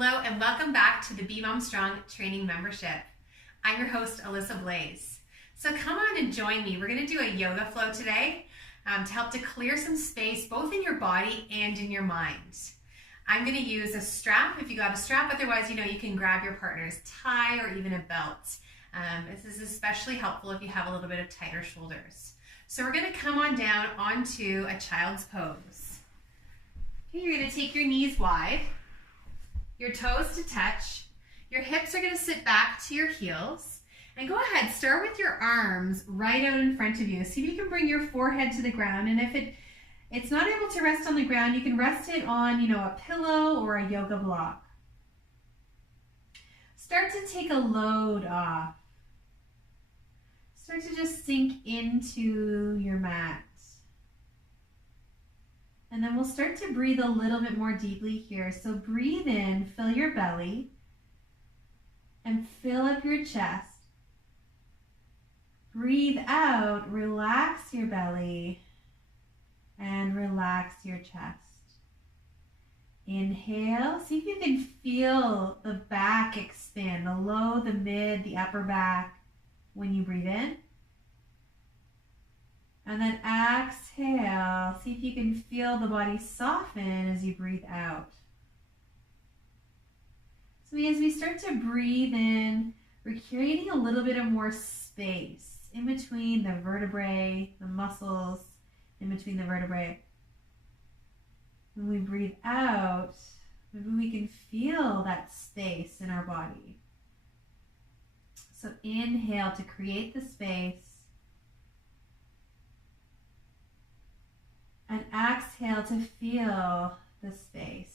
Hello and welcome back to the Be Mom Strong Training Membership. I'm your host, Alyssa Blaze. So come on and join me. We're going to do a yoga flow today to help to clear some space both in your body and in your mind. I'm going to use a strap if you got a strap, otherwise you can grab your partner's tie or even a belt. This is especially helpful if you have a little bit of tighter shoulders. So we're going to come on down onto a child's pose. Okay, you're going to take your knees wide. Your toes to touch. Your hips are going to sit back to your heels. And go ahead, start with your arms right out in front of you. See if you can bring your forehead to the ground. And if it's not able to rest on the ground, you can rest it on, a pillow or a yoga block. Start to take a load off. Start to just sink into your mat. And then we'll start to breathe a little bit more deeply here. So breathe in, fill your belly, and fill up your chest. Breathe out, relax your belly, and relax your chest. Inhale, see if you can feel the back expand, the low, the mid, the upper back when you breathe in. And then exhale, see if you can feel the body soften as you breathe out. So as we start to breathe in, we're creating a little bit of more space in between the vertebrae, the muscles, in between the vertebrae. When we breathe out, maybe we can feel that space in our body. So inhale to create the space. And exhale to feel the space.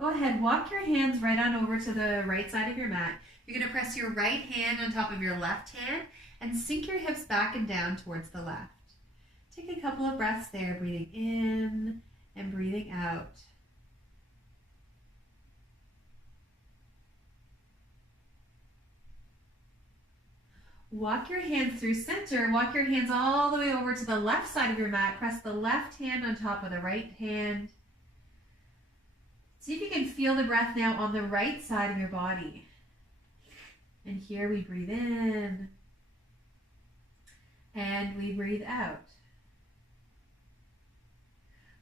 Go ahead, walk your hands right on over to the right side of your mat. You're going to press your right hand on top of your left hand and sink your hips back and down towards the left. Take a couple of breaths there, breathing in and breathing out. Walk your hands through center. Walk your hands all the way over to the left side of your mat. Press the left hand on top of the right hand. See if you can feel the breath now on the right side of your body. And here we breathe in. And we breathe out.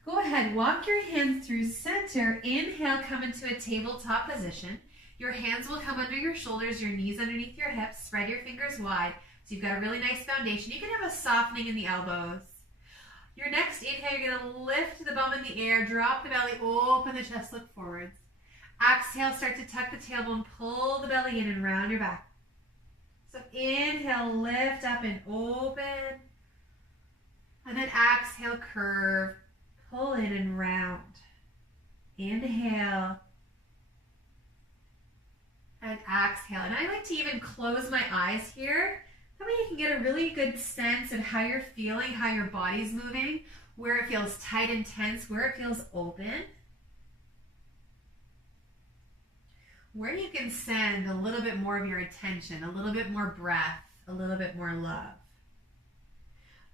Go ahead, walk your hands through center. Inhale, come into a tabletop position. Your hands will come under your shoulders, your knees underneath your hips. Spread your fingers wide so you've got a really nice foundation. You can have a softening in the elbows. Your next inhale, you're going to lift the bum in the air, drop the belly, open the chest, look forwards. Exhale, start to tuck the tailbone, pull the belly in and round your back. So inhale, lift up and open. And then exhale, curve, pull in and round. Inhale. And exhale. And I like to even close my eyes here. That way you can get a really good sense of how you're feeling, how your body's moving, where it feels tight and tense, where it feels open. Where you can send a little bit more of your attention, a little bit more breath, a little bit more love.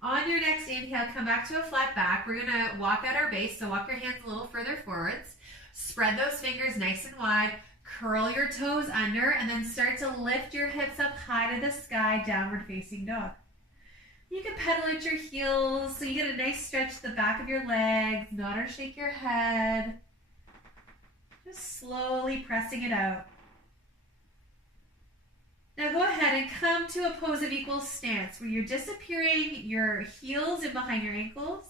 On your next inhale, come back to a flat back. We're going to walk at our base, so walk your hands a little further forwards. Spread those fingers nice and wide. Curl your toes under and then start to lift your hips up high to the sky, downward facing dog. You can pedal at your heels so you get a nice stretch to the back of your legs, nod or shake your head. Just slowly pressing it out. Now go ahead and come to a pose of equal stance where you're disappearing your heels in behind your ankles.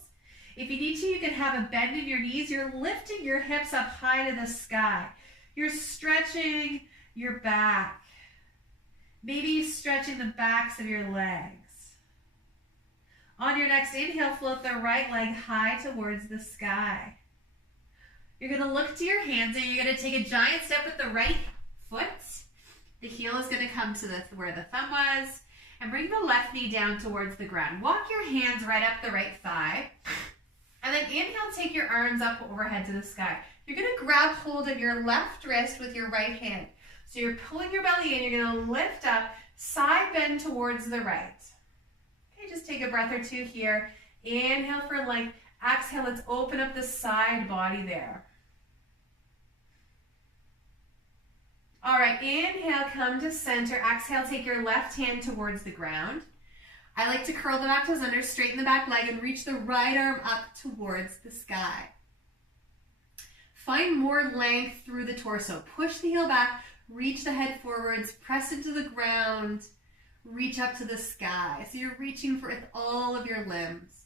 If you need to, you can have a bend in your knees. You're lifting your hips up high to the sky. You're stretching your back. Maybe stretching the backs of your legs. On your next inhale, float the right leg high towards the sky. You're going to look to your hands and you're going to take a giant step with the right foot. The heel is going to come to where the thumb was. And bring the left knee down towards the ground. Walk your hands right up the right thigh. And then inhale, take your arms up overhead to the sky. You're going to grab hold of your left wrist with your right hand. So you're pulling your belly in, you're going to lift up, side bend towards the right. Okay, just take a breath or two here. Inhale for length, Exhale, let's open up the side body there. All right, inhale, come to center. Exhale, take your left hand towards the ground. I like to curl the back toes under, straighten the back leg, and reach the right arm up towards the sky. Find more length through the torso. Push the heel back, reach the head forwards, press into the ground, reach up to the sky. So you're reaching for all of your limbs.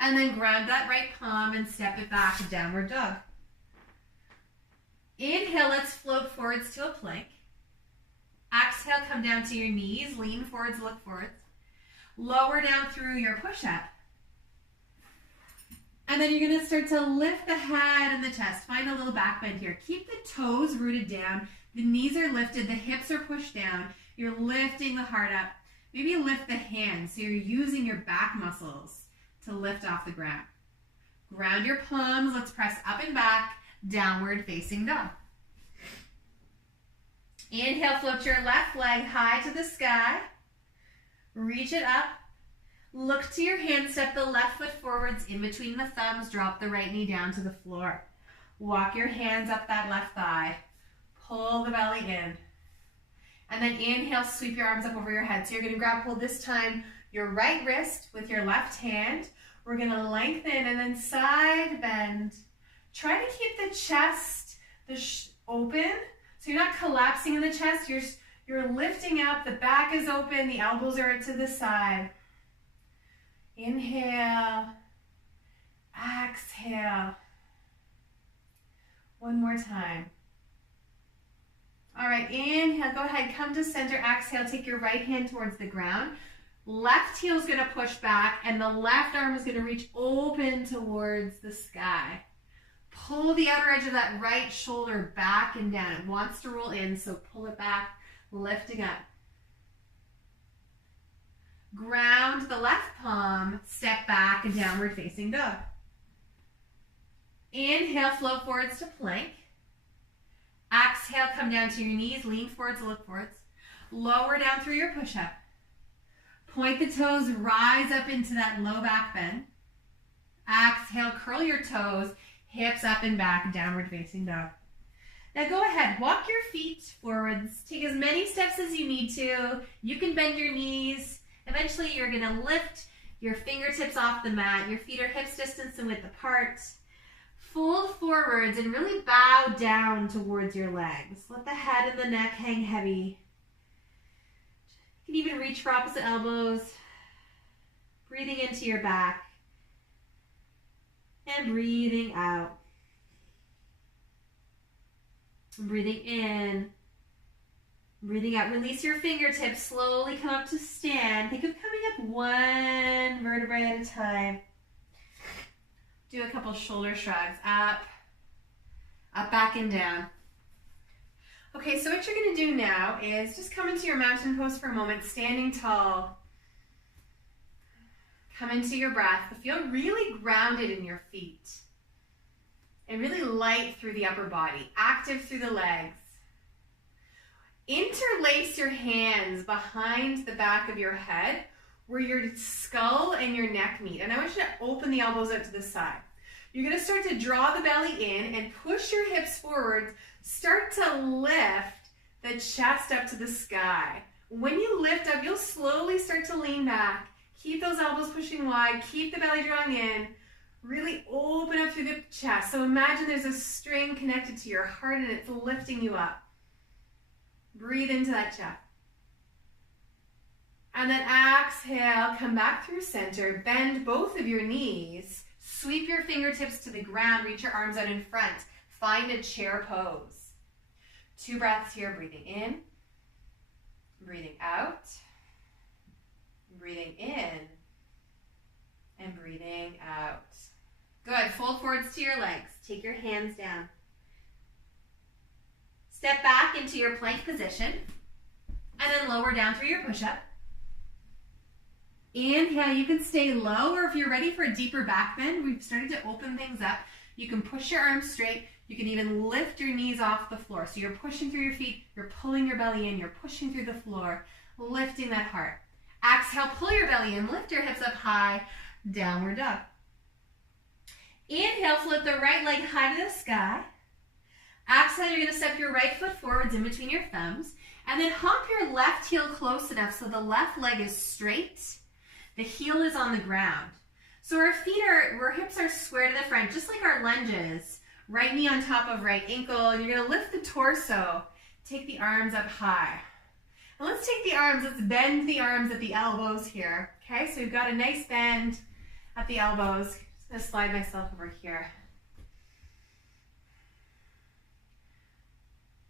And then grab that right palm and step it back to downward dog. Inhale, let's float forwards to a plank. Exhale, come down to your knees, lean forwards, look forwards. Lower down through your push-up. And then you're going to start to lift the head and the chest. Find a little back bend here. Keep the toes rooted down. The knees are lifted. The hips are pushed down. You're lifting the heart up. Maybe lift the hands so you're using your back muscles to lift off the ground. Ground your palms. Let's press up and back. Downward facing dog. Inhale, float your left leg high to the sky. Reach it up. Look to your hand, step the left foot forwards in between the thumbs, drop the right knee down to the floor. Walk your hands up that left thigh. Pull the belly in. And then inhale, sweep your arms up over your head. So you're going to grab hold this time your right wrist with your left hand. We're going to lengthen and then side bend. Try to keep the chest open. So you're not collapsing in the chest. You're lifting up. The back is open. The elbows are to the side. Inhale. Exhale. One more time. All right, inhale. Go ahead. Come to center. Exhale. Take your right hand towards the ground. Left heel is going to push back, and the left arm is going to reach open towards the sky. Pull the outer edge of that right shoulder back and down. It wants to roll in, so pull it back, lifting up. Ground the left palm, step back and downward facing dog. Inhale, float forwards to plank. Exhale, come down to your knees, lean forwards, look forwards. Lower down through your push-up. Point the toes, rise up into that low back bend. Exhale, curl your toes, hips up and back, downward facing dog. Now go ahead, walk your feet forwards. Take as many steps as you need to. You can bend your knees. Eventually you're gonna lift your fingertips off the mat. Your feet are hips distance and width apart. Fold forwards and really bow down towards your legs. Let the head and the neck hang heavy. You can even reach for opposite elbows. Breathing into your back. And breathing out. Breathing in. Breathing out. Release your fingertips. Slowly come up to stand. Think of coming up one vertebrae at a time. Do a couple shoulder shrugs. Up, back, and down. Okay, so what you're going to do now is just come into your mountain pose for a moment, standing tall. Come into your breath, but feel really grounded in your feet. And really light through the upper body, active through the legs. Interlace your hands behind the back of your head where your skull and your neck meet. And I want you to open the elbows out to the side. You're going to start to draw the belly in and push your hips forward. Start to lift the chest up to the sky. When you lift up, you'll slowly start to lean back. Keep those elbows pushing wide. Keep the belly drawing in. Really open up through the chest. So imagine there's a string connected to your heart and it's lifting you up. Breathe into that chest. And then exhale, come back through center. Bend both of your knees. Sweep your fingertips to the ground. Reach your arms out in front. Find a chair pose. 2 breaths here. Breathing in. Breathing out. Breathing in. And breathing out. Good. Fold forwards to your legs. Take your hands down. Step back into your plank position. And then lower down through your push-up. Inhale, you can stay low, or if you're ready for a deeper back bend, we've started to open things up. You can push your arms straight. You can even lift your knees off the floor. So you're pushing through your feet, you're pulling your belly in, you're pushing through the floor, lifting that heart. Exhale, pull your belly in, lift your hips up high, downward dog. Inhale, flip the right leg high to the sky. Exhale, you're going to step your right foot forwards in between your thumbs. And then hop your left heel close enough so the left leg is straight. The heel is on the ground. So our hips are square to the front, just like our lunges. Right knee on top of right ankle, and you're going to lift the torso. Take the arms up high. And let's bend the arms at the elbows here. Okay, so we've got a nice bend at the elbows. Just going to slide myself over here.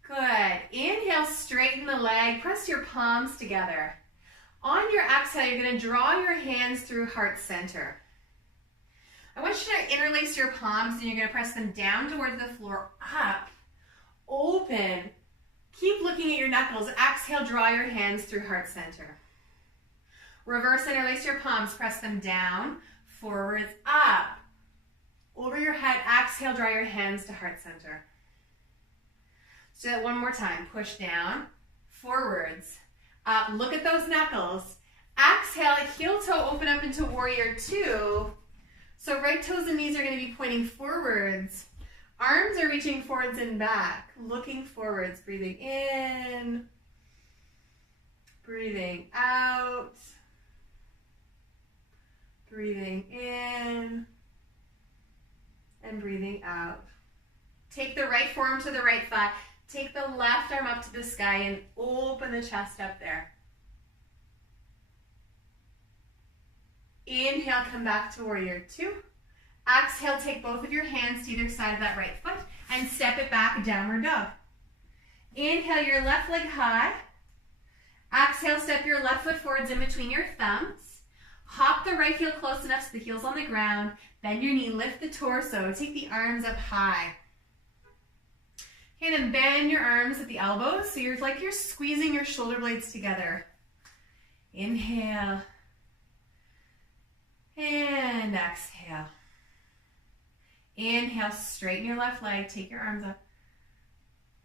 Good. Inhale, straighten the leg. Press your palms together. On your exhale, you're going to draw your hands through heart center. I want you to interlace your palms, and you're going to press them down towards the floor, up, open. Keep looking at your knuckles. Exhale, draw your hands through heart center. Reverse, interlace your palms. Press them down, forwards, up. Over your head, exhale, draw your hands to heart center. Let's do that one more time. Push down, forwards, up. Look at those knuckles. Exhale, heel toe open up into warrior two. So right toes and knees are going to be pointing forwards. Arms are reaching forwards and back, looking forwards, breathing in, breathing out, breathing in, and breathing out. Take the right forearm to the right thigh. Take the left arm up to the sky and open the chest up there. Inhale, come back to warrior two. Exhale, take both of your hands to either side of that right foot and step it back, downward dog. Inhale, your left leg high. Exhale, step your left foot forwards in between your thumbs. Hop the right heel close enough so the heel's on the ground. Bend your knee, lift the torso. Take the arms up high. Okay, then bend your arms at the elbows so you're squeezing your shoulder blades together. Inhale. And exhale. Inhale, straighten your left leg, take your arms up.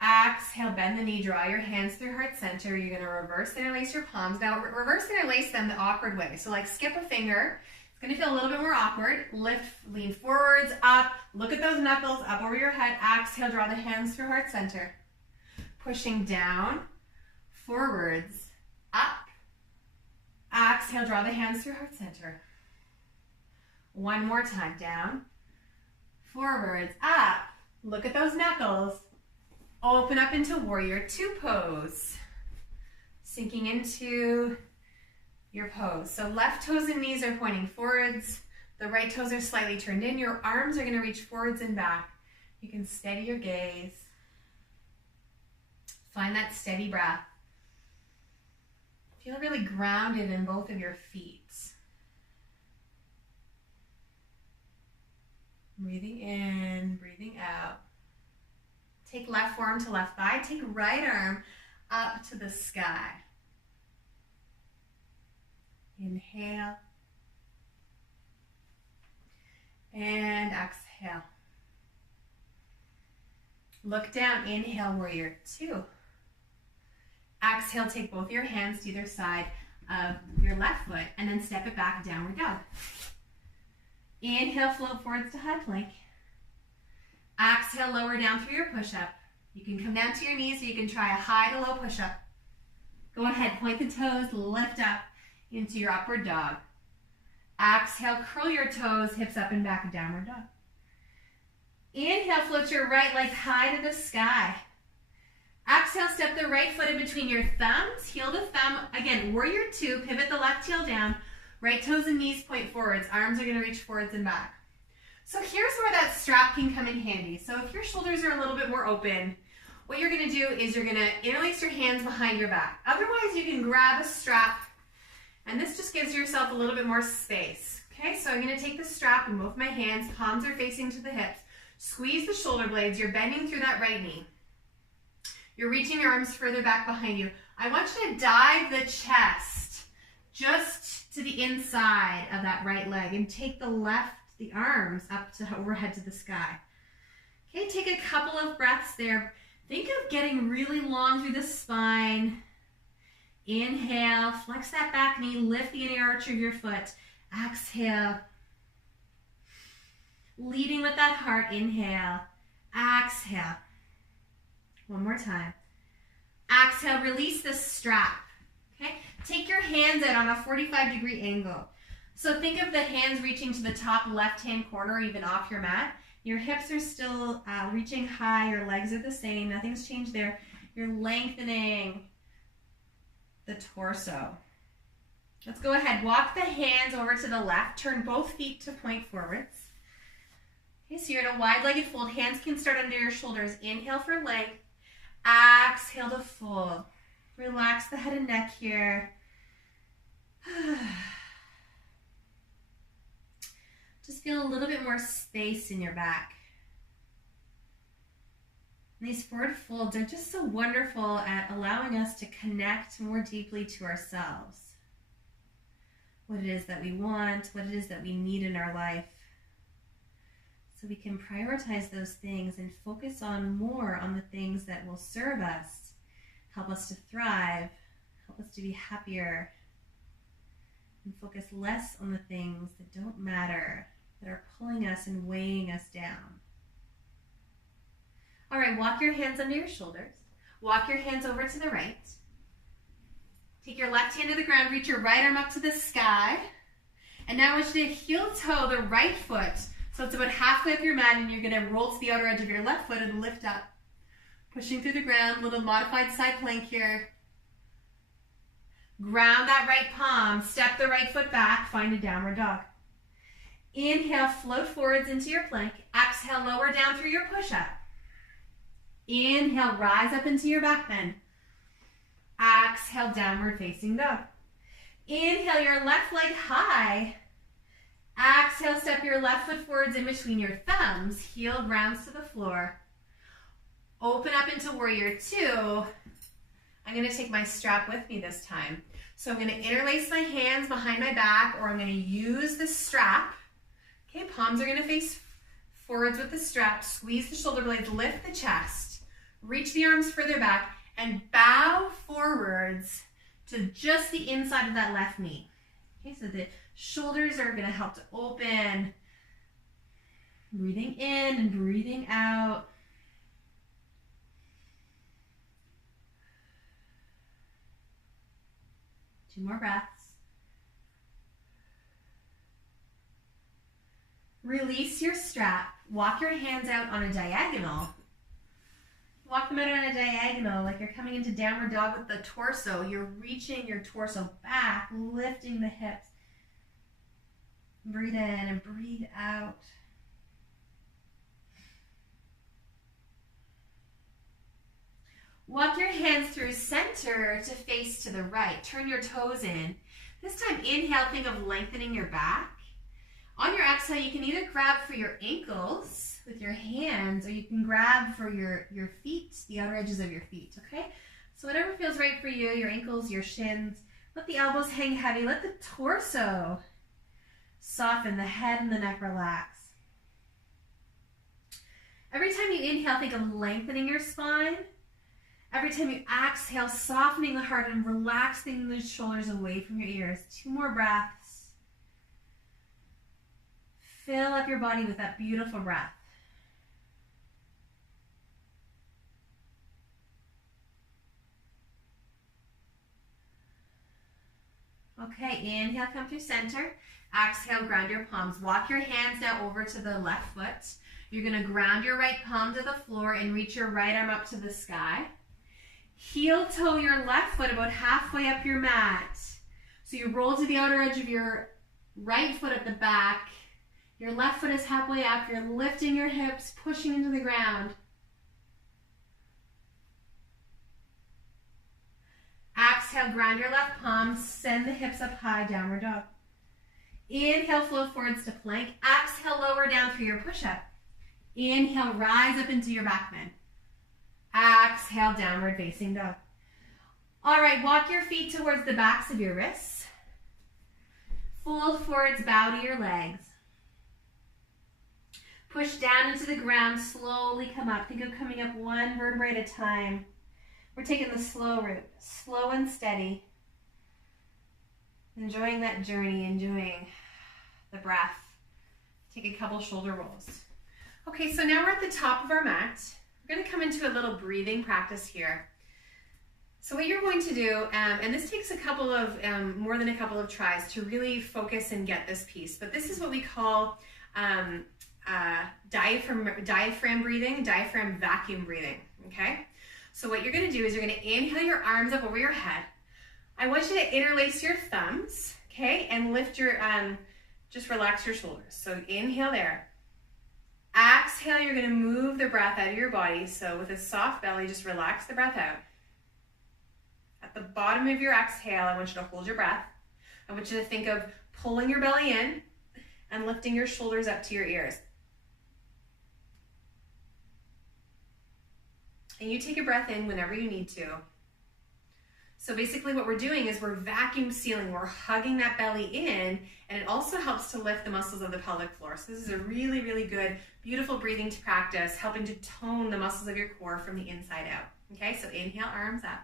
Exhale, bend the knee, draw your hands through heart center. You're going to reverse interlace your palms. Now, reverse interlace them the awkward way. So like skip a finger. It's going to feel a little bit more awkward. Lift, lean forwards, up. Look at those knuckles, up over your head. Exhale, draw the hands through heart center. Pushing down, forwards, up. Exhale, draw the hands through heart center. One more time, down, forwards, up. Look at those knuckles. Open up into warrior two pose. Sinking into your pose. So left toes and knees are pointing forwards. The right toes are slightly turned in. Your arms are going to reach forwards and back. You can steady your gaze. Find that steady breath. Feel really grounded in both of your feet. Breathing in, breathing out. Take left forearm to left thigh. Take right arm up to the sky. Inhale. And exhale. Look down. Inhale, warrior two. Exhale, take both your hands to either side of your left foot and then step it back, downward dog. Inhale, float forwards to high plank. Exhale, lower down through your push-up. You can come down to your knees or you can try a high to low push-up. Go ahead, point the toes, lift up into your upward dog. Exhale, curl your toes, hips up and back, downward dog. Inhale, float your right leg high to the sky. Exhale, step the right foot in between your thumbs, heel to thumb. Again, warrior two, pivot the left heel down. Right toes and knees point forwards. Arms are going to reach forwards and back. So here's where that strap can come in handy. So if your shoulders are a little bit more open, what you're going to do is you're going to interlace your hands behind your back. Otherwise, you can grab a strap, and this just gives yourself a little bit more space. Okay, so I'm going to take the strap in both my hands. Palms are facing to the hips. Squeeze the shoulder blades. You're bending through that right knee. You're reaching your arms further back behind you. I want you to dive the chest just to the inside of that right leg and take the arms up to overhead to the sky. Okay, take a couple of breaths there. Think of getting really long through the spine. Inhale, flex that back knee, lift the inner arch of your foot. Exhale. Leading with that heart, inhale, exhale. One more time. Exhale, release the strap. Okay, take your hands out on a 45-degree angle. So think of the hands reaching to the top left-hand corner, even off your mat. Your hips are still reaching high, your legs are the same, nothing's changed there. You're lengthening the torso. Let's go ahead, walk the hands over to the left, turn both feet to point forwards. Okay, so you're in a wide-legged fold, hands can start under your shoulders. Inhale for length, exhale to fold. Relax the head and neck here. Just feel a little bit more space in your back. And these forward folds are just so wonderful at allowing us to connect more deeply to ourselves. What it is that we want, what it is that we need in our life. So we can prioritize those things and focus on more on the things that will serve us, help us to thrive, help us to be happier, and focus less on the things that don't matter, that are pulling us and weighing us down. All right, walk your hands under your shoulders. Walk your hands over to the right. Take your left hand to the ground, reach your right arm up to the sky. And now I want you to heel toe the right foot. So it's about halfway up your mat, and you're gonna roll to the outer edge of your left foot and lift up. Pushing through the ground, little modified side plank here. Ground that right palm, step the right foot back, find a downward dog. Inhale, float forwards into your plank. Exhale, lower down through your push-up. Inhale, rise up into your back bend. Exhale, downward facing dog. Inhale, your left leg high. Exhale, step your left foot forwards in between your thumbs. Heel grounds to the floor. Open up into warrior two. I'm going to take my strap with me this time. So I'm going to interlace my hands behind my back, or I'm going to use the strap. Okay, palms are going to face forwards with the strap. Squeeze the shoulder blades, lift the chest. Reach the arms further back and bow forwards to just the inside of that left knee. Okay, so the shoulders are going to help to open. Breathing in and breathing out. Two more breaths. Release your strap. Walk your hands out on a diagonal. Walk them out on a diagonal like you're coming into downward dog with the torso. You're reaching your torso back, lifting the hips. Breathe in and breathe out. Walk your hands through center to face to the right. Turn your toes in. This time, inhale, think of lengthening your back. On your exhale, you can either grab for your ankles with your hands, or you can grab for your feet, the outer edges of your feet, okay? So whatever feels right for you, your ankles, your shins. Let the elbows hang heavy. Let the torso soften, the head and the neck relax. Every time you inhale, think of lengthening your spine. Every time you exhale, softening the heart and relaxing the shoulders away from your ears. Two more breaths. Fill up your body with that beautiful breath. Okay, inhale, come through center. Exhale, ground your palms. Walk your hands now over to the left foot. You're going to ground your right palm to the floor and reach your right arm up to the sky. Heel toe your left foot about halfway up your mat. So you roll to the outer edge of your right foot at the back. Your left foot is halfway up. You're lifting your hips, pushing into the ground. Exhale, ground your left palm. Send the hips up high, downward dog. Inhale, float forwards to plank. Exhale, lower down through your push-up. Inhale, rise up into your back bend. Exhale, downward facing dog. All right, walk your feet towards the backs of your wrists. Fold forwards, bow to your legs. Push down into the ground, slowly come up. Think of coming up one vertebrae at a time. We're taking the slow route, slow and steady. Enjoying that journey, enjoying the breath. Take a couple shoulder rolls. Okay, so now we're at the top of our mat. We're going to come into a little breathing practice here. So what you're going to do, and this takes a couple of, more than a couple of tries to really focus and get this piece, but this is what we call diaphragm breathing, diaphragm vacuum breathing, okay? So what you're going to do is you're going to inhale your arms up over your head. I want you to interlace your thumbs, okay, and lift your, just relax your shoulders. So inhale there. Exhale, you're going to move the breath out of your body. So with a soft belly, just relax the breath out. At the bottom of your exhale, I want you to hold your breath. I want you to think of pulling your belly in and lifting your shoulders up to your ears. And you take a breath in whenever you need to. So basically what we're doing is we're vacuum sealing, we're hugging that belly in, and it also helps to lift the muscles of the pelvic floor. So this is a really, really good, beautiful breathing to practice, helping to tone the muscles of your core from the inside out. Okay, so inhale, arms up.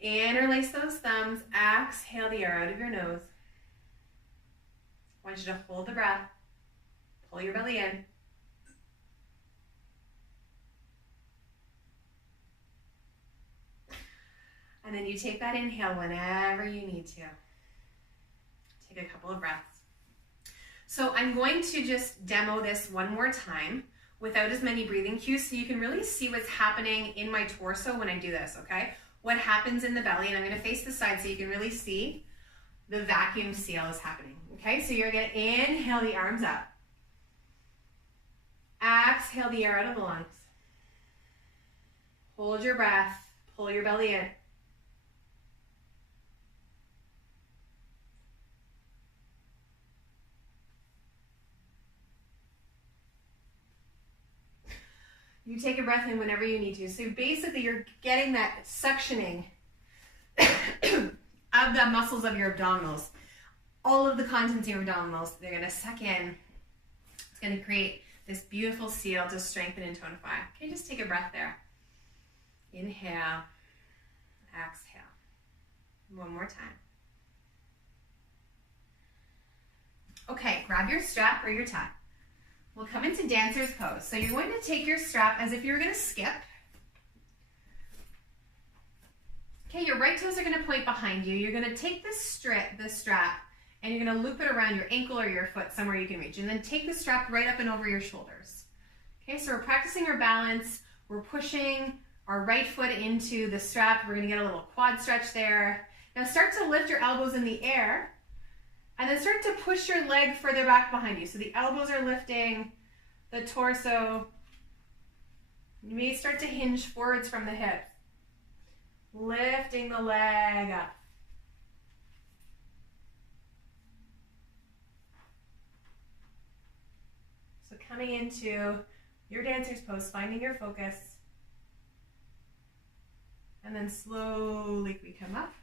Interlace those thumbs, exhale the air out of your nose. I want you to hold the breath, pull your belly in. And then you take that inhale whenever you need to. Take a couple of breaths. So I'm going to just demo this one more time without as many breathing cues so you can really see what's happening in my torso when I do this, okay? What happens in the belly, and I'm gonna face the side so you can really see the vacuum seal is happening, okay? So you're gonna inhale the arms up. Exhale the air out of the lungs. Hold your breath, pull your belly in. You take a breath in whenever you need to. So basically you're getting that suctioning of the muscles of your abdominals. All of the contents of your abdominals, they're gonna suck in. It's gonna create this beautiful seal to strengthen and tonify. Okay, just take a breath there. Inhale, exhale. One more time. Okay, grab your strap or your tie. We'll come into dancer's pose. So you're going to take your strap as if you were going to skip. Okay, your right toes are going to point behind you. You're going to take this strap, and you're going to loop it around your ankle or your foot somewhere you can reach. And then take the strap right up and over your shoulders. Okay, so we're practicing our balance. We're pushing our right foot into the strap. We're going to get a little quad stretch there. Now start to lift your elbows in the air. And then start to push your leg further back behind you. So the elbows are lifting, the torso. You may start to hinge forwards from the hips. Lifting the leg up. So coming into your dancer's pose, finding your focus. And then slowly we come up.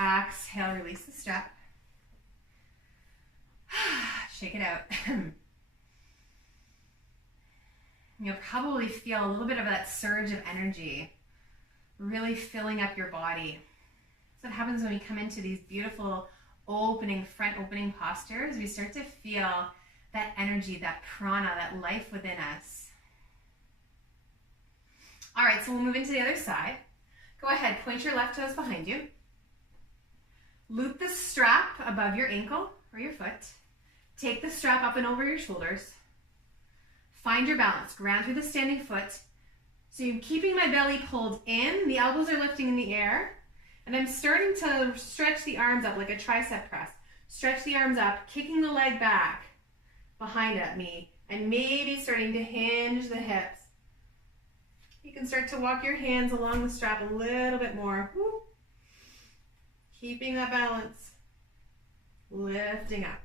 Exhale, release the strap. Shake it out. You'll probably feel a little bit of that surge of energy really filling up your body. That's what happens when we come into these beautiful front opening postures. We start to feel that energy, that prana, that life within us. All right, so we'll move into the other side. Go ahead, point your left toes behind you. Loop the strap above your ankle or your foot. Take the strap up and over your shoulders. Find your balance. Ground through the standing foot. So I'm keeping my belly pulled in. The elbows are lifting in the air. And I'm starting to stretch the arms up like a tricep press. Stretch the arms up, kicking the leg back behind me. And maybe starting to hinge the hips. You can start to walk your hands along the strap a little bit more. Woo. Keeping that balance. Lifting up.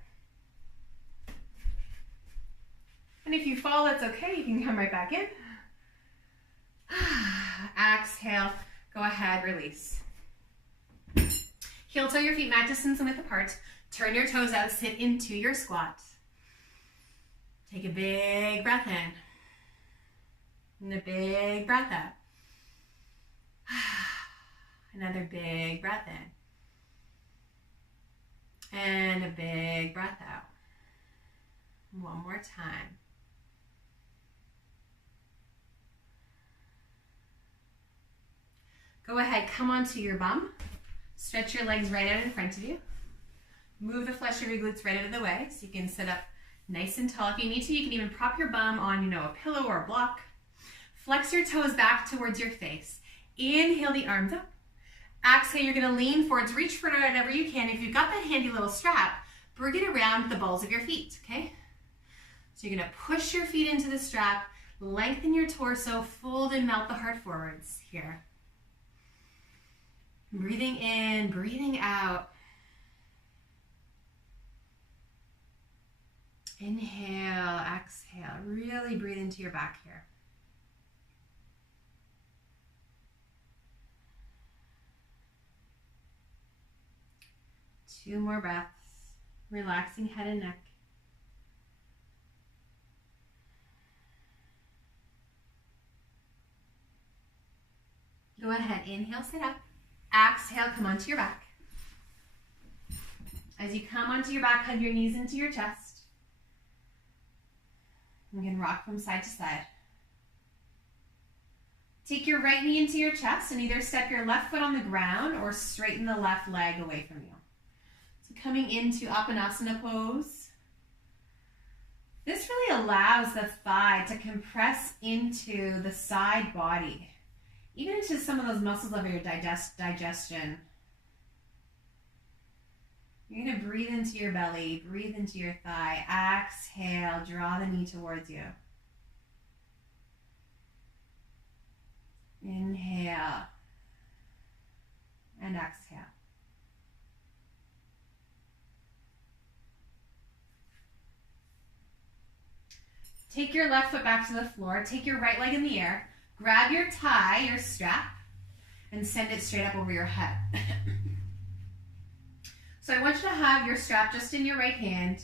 And if you fall, that's okay. You can come right back in. Exhale. Go ahead, release. Heel toe your feet mat distance and width apart. Turn your toes out, sit into your squat. Take a big breath in. And a big breath out. Another big breath in. And a big breath out. One more time. Go ahead, come onto your bum. Stretch your legs right out in front of you. Move the flesh of your glutes right out of the way so you can sit up nice and tall. If you need to, you can even prop your bum on, a pillow or a block. Flex your toes back towards your face. Inhale the arms up. Exhale, you're gonna lean forwards, reach for whatever you can. If you've got that handy little strap, bring it around the balls of your feet, okay? So you're gonna push your feet into the strap, lengthen your torso, fold and melt the heart forwards here. Breathing in, breathing out. Inhale, exhale. Really breathe into your back here. Two more breaths. Relaxing head and neck. Go ahead, inhale, sit up. Exhale, come onto your back. As you come onto your back, hug your knees into your chest. You can rock from side to side. Take your right knee into your chest and either step your left foot on the ground or straighten the left leg away from you. So coming into Apanasana pose. This really allows the thigh to compress into the side body, even into some of those muscles of your digestion. You're going to breathe into your belly, breathe into your thigh. Exhale, draw the knee towards you. Inhale and exhale. Take your left foot back to the floor. Take your right leg in the air. Grab your tie, your strap, and send it straight up over your head. So I want you to have your strap just in your right hand.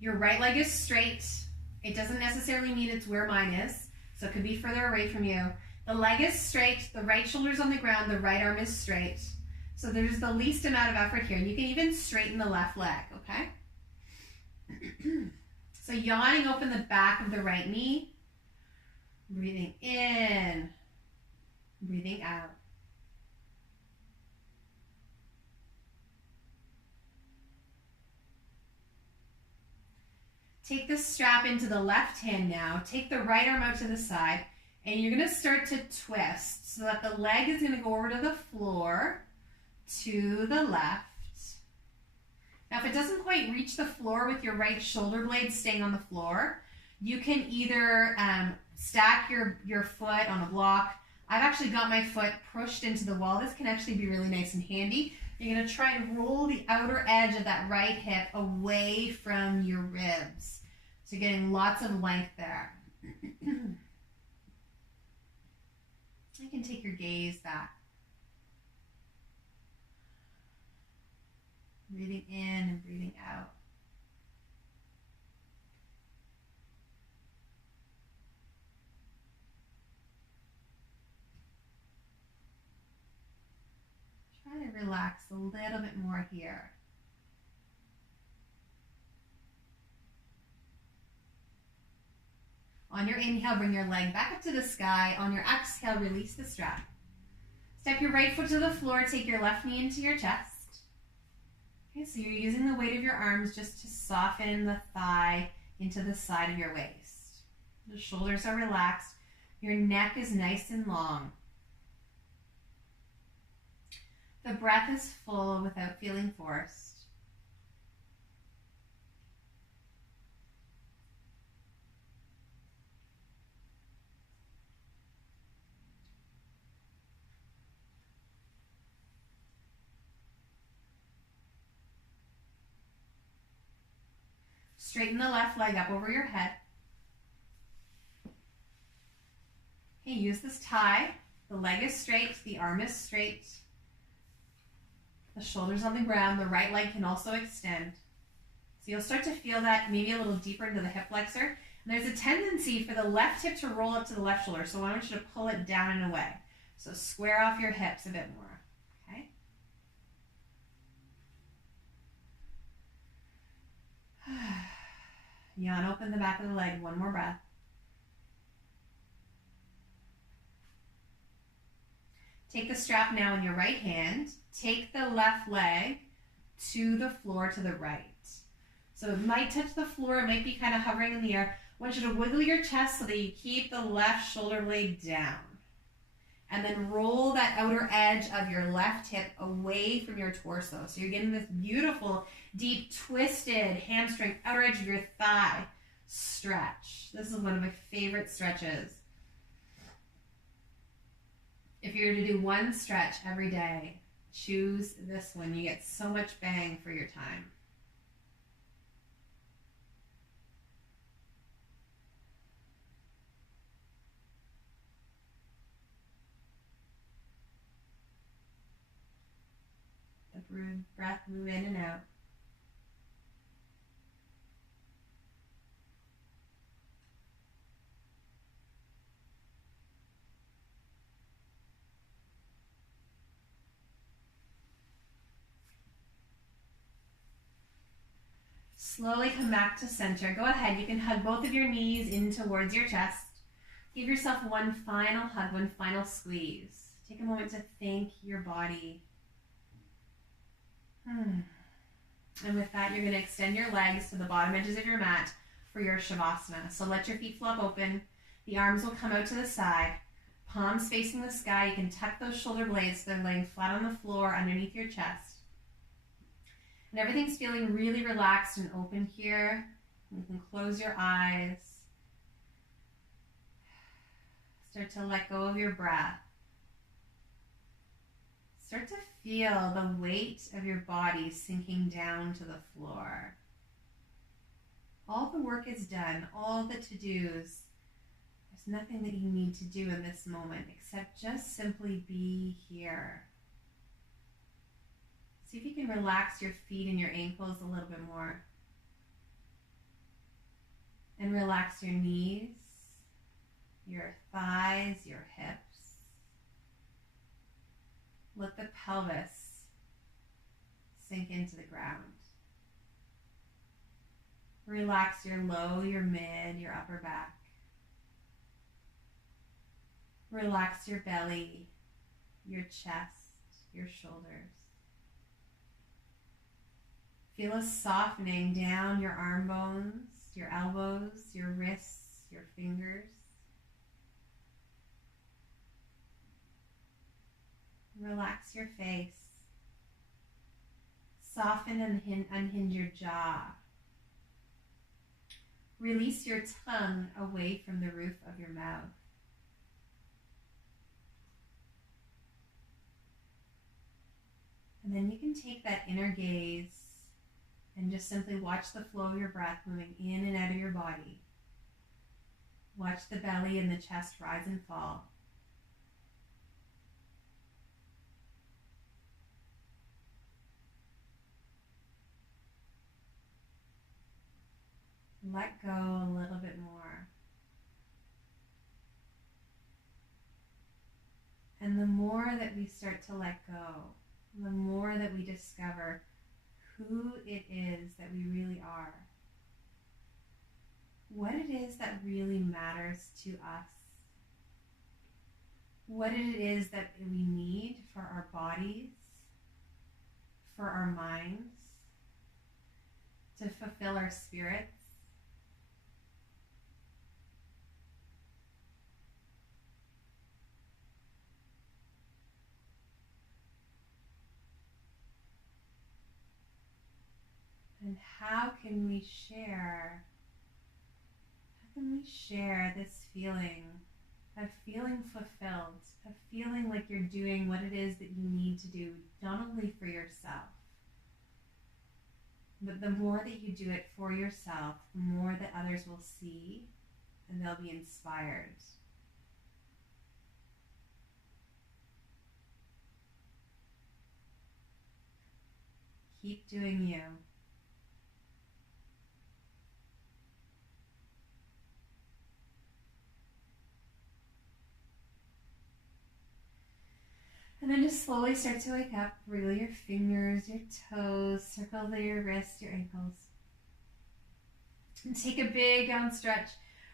Your right leg is straight. It doesn't necessarily mean it's where mine is, so it could be further away from you. The leg is straight, the right shoulder's on the ground, the right arm is straight. So there's the least amount of effort here. And you can even straighten the left leg, okay? So yawning open the back of the right knee. Breathing in, breathing out. Take the strap into the left hand now. Take the right arm out to the side, and you're going to start to twist so that the leg is going to go over to the floor, to the left. Now, if it doesn't quite reach the floor with your right shoulder blade staying on the floor, you can either stack your foot on a block. I've actually got my foot pushed into the wall. This can actually be really nice and handy. You're going to try and roll the outer edge of that right hip away from your ribs. So you're getting lots of length there. You can take your gaze back. Breathing in and breathing out. Try to relax a little bit more here. On your inhale, bring your leg back up to the sky. On your exhale, release the strap. Step your right foot to the floor. Take your left knee into your chest. Okay, so you're using the weight of your arms just to soften the thigh into the side of your waist. The shoulders are relaxed. Your neck is nice and long. The breath is full without feeling forced. Straighten the left leg up over your head. Okay, use this tie. The leg is straight, the arm is straight. The shoulder's on the ground. The right leg can also extend. So you'll start to feel that maybe a little deeper into the hip flexor. And there's a tendency for the left hip to roll up to the left shoulder. So I want you to pull it down and away. So square off your hips a bit more. Okay? Yawn open the back of the leg. One more breath. Take the strap now in your right hand. Take the left leg to the floor to the right. So it might touch the floor. It might be kind of hovering in the air. I want you to wiggle your chest so that you keep the left shoulder blade down. And then roll that outer edge of your left hip away from your torso. So you're getting this beautiful, deep, twisted hamstring, outer edge of your thigh stretch. This is one of my favorite stretches. If you're to do one stretch every day, choose this one. You get so much bang for your time. The breath move in and out. Slowly come back to center. Go ahead. You can hug both of your knees in towards your chest. Give yourself one final hug, one final squeeze. Take a moment to thank your body. And with that, you're going to extend your legs to the bottom edges of your mat for your Shavasana. So let your feet flop open. The arms will come out to the side. Palms facing the sky. You can tuck those shoulder blades so they're laying flat on the floor underneath your chest. And everything's feeling really relaxed and open here. You can close your eyes. Start to let go of your breath. Start to feel the weight of your body sinking down to the floor. All the work is done, all the to-dos. There's nothing that you need to do in this moment except just simply be here. See if you can relax your feet and your ankles a little bit more. And relax your knees, your thighs, your hips. Let the pelvis sink into the ground. Relax your low, your mid, your upper back. Relax your belly, your chest, your shoulders. Feel a softening down your arm bones, your elbows, your wrists, your fingers. Relax your face. Soften and unhinge your jaw. Release your tongue away from the roof of your mouth. And then you can take that inner gaze and just simply watch the flow of your breath moving in and out of your body. Watch the belly and the chest rise and fall. Let go a little bit more. And the more that we start to let go, the more that we discover who it is that we really are. What it is that really matters to us. What it is that we need for our bodies, for our minds, to fulfill our spirits. And how can we share this feeling of feeling fulfilled, of feeling like you're doing what it is that you need to do, not only for yourself, but the more that you do it for yourself, the more that others will see and they'll be inspired. Keep doing you. And then just slowly start to wake up. Wiggle your fingers, your toes, circle your wrists, your ankles. And take a big down stretch.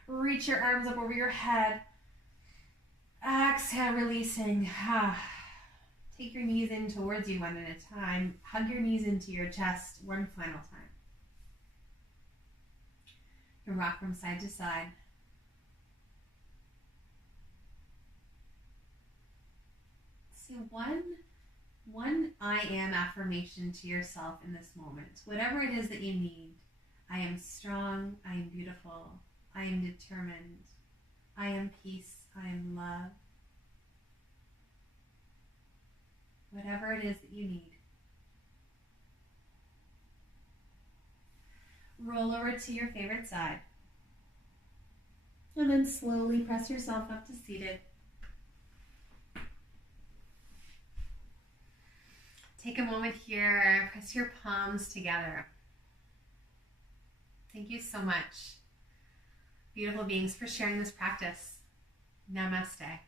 Reach your arms up over your head. Exhale, releasing. Take your knees in towards you one at a time. Hug your knees into your chest one final time. You rock from side to side. Say one I am affirmation to yourself in this moment. Whatever it is that you need. I am strong. I am beautiful. I am determined. I am peace. I am love. Whatever it is that you need. Roll over to your favorite side. And then slowly press yourself up to seated. Take a moment here, press your palms together. Thank you so much, beautiful beings, for sharing this practice. Namaste.